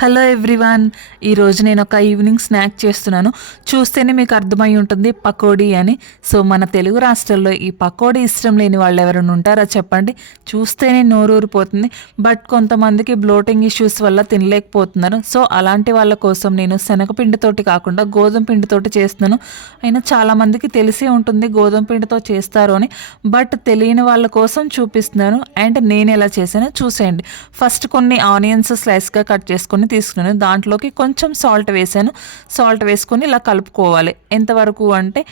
Hello everyone, ఈరోజు నేను ఒక ఈవినింగ్ స్నాక్ చేస్తున్నాను. చూస్తేనే మీకు అర్థమై ఉంటుంది పకోడీ అని. సో మన తెలుగు రాష్ట్రాల్లో ఈ పకోడీ ఇష్టం లేని వాళ్ళు ఎవరైనా ఉంటారా చెప్పండి. చూస్తేనే నోరూరిపోతుంది. బట్ కొంతమందికి బ్లోటింగ్ ఇష్యూస్ వల్ల తినలేకపోతున్నారు. సో అలాంటి వాళ్ళ కోసం నేను శనగపిండితోటి కాకుండా గోధుమ పిండితోటి చేస్తున్నాను. అయినా చాలామందికి తెలిసే ఉంటుంది గోధుమ పిండితో చేస్తారు అని. బట్ తెలియని వాళ్ళ కోసం చూపిస్తున్నాను. అండ్ నేను ఎలా చేశానో చూసేయండి. ఫస్ట్ కొన్ని ఆనియన్స్ స్లైస్గా కట్ చేసుకొని తీసుకున్నాను. దాంట్లోకి కొంచెం సాల్ట్ వేసాను. సాల్ట్ వేసుకొని ఇలా కలుపుకోవాలి. ఎంతవరకు అంటే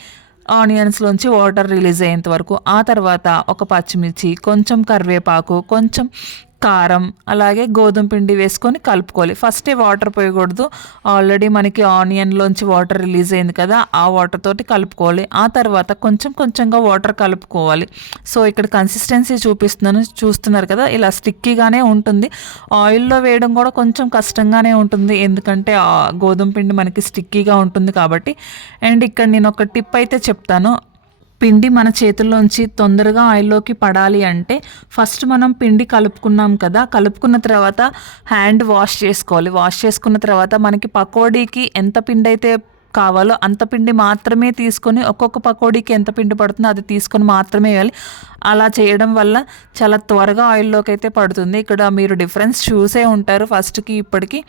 ఆనియన్స్లోంచి వాటర్ రిలీజ్ అయ్యేంత వరకు. ఆ తర్వాత ఒక పచ్చిమిర్చి, కొంచెం కరివేపాకు, కొంచెం కారం, అలాగే గోధుమ పిండి వేసుకొని కలుపుకోవాలి. ఫస్టే వాటర్ పోయకూడదు. ఆల్రెడీ మనకి ఆనియన్లోంచి వాటర్ రిలీజ్ అయింది కదా, ఆ వాటర్ తోటి కలుపుకోవాలి. ఆ తర్వాత కొంచెం కొంచెంగా వాటర్ కలుపుకోవాలి. సో ఇక్కడ కన్సిస్టెన్సీ చూపిస్తున్నాను, చూస్తున్నారు కదా, ఇలా స్టిక్కీగానే ఉంటుంది. ఆయిల్లో వేయడం కూడా కొంచెం కష్టంగానే ఉంటుంది, ఎందుకంటే గోధుమ పిండి మనకి స్టిక్కీగా ఉంటుంది కాబట్టి. అండ్ ఇక్కడ నేను ఒక టిప్ అయితే చెప్తాను. పిండి మన చేతుల్లోంచి తొందరగా ఆయిల్లోకి పడాలి అంటే ఫస్ట్ మనం పిండి కలుపుకున్నాం కదా, కలుపుకున్న తర్వాత హ్యాండ్ వాష్ చేసుకోవాలి. వాష్ చేసుకున్న తర్వాత మనకి పకోడీకి ఎంత పిండి అయితే కావాలో అంత పిండి మాత్రమే తీసుకొని, ఒక్కొక్క పకోడీకి ఎంత పిండి పడుతుందో అది తీసుకొని మాత్రమే వేయాలి. అలా చేయడం వల్ల చాలా త్వరగా ఆయిల్లోకి అయితే పడుతుంది. ఇక్కడ మీరు డిఫరెన్స్ చూసే ఉంటారు ఫస్ట్కి ఇప్పటికి.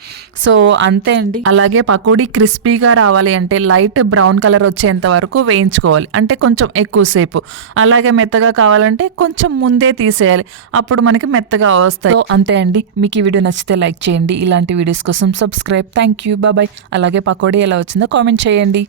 సో అంతే అండి. అలాగే పకోడీ క్రిస్పీగా రావాలి అంటే లైట్ బ్రౌన్ కలర్ వచ్చేంత వరకు వేయించుకోవాలి, అంటే కొంచెం ఎక్కువసేపు. అలాగే మెత్తగా కావాలంటే కొంచెం ముందే తీసేయాలి, అప్పుడు మనకి మెత్తగా వస్తాయి. సో అంతే అండి. మీకు ఈ వీడియో నచ్చితే లైక్ చేయండి. ఇలాంటి వీడియోస్ కోసం సబ్స్క్రైబ్. Thank you, bye. అలాగే పకోడీ ఎలా వచ్చిందో కామెంట్ చేయండి.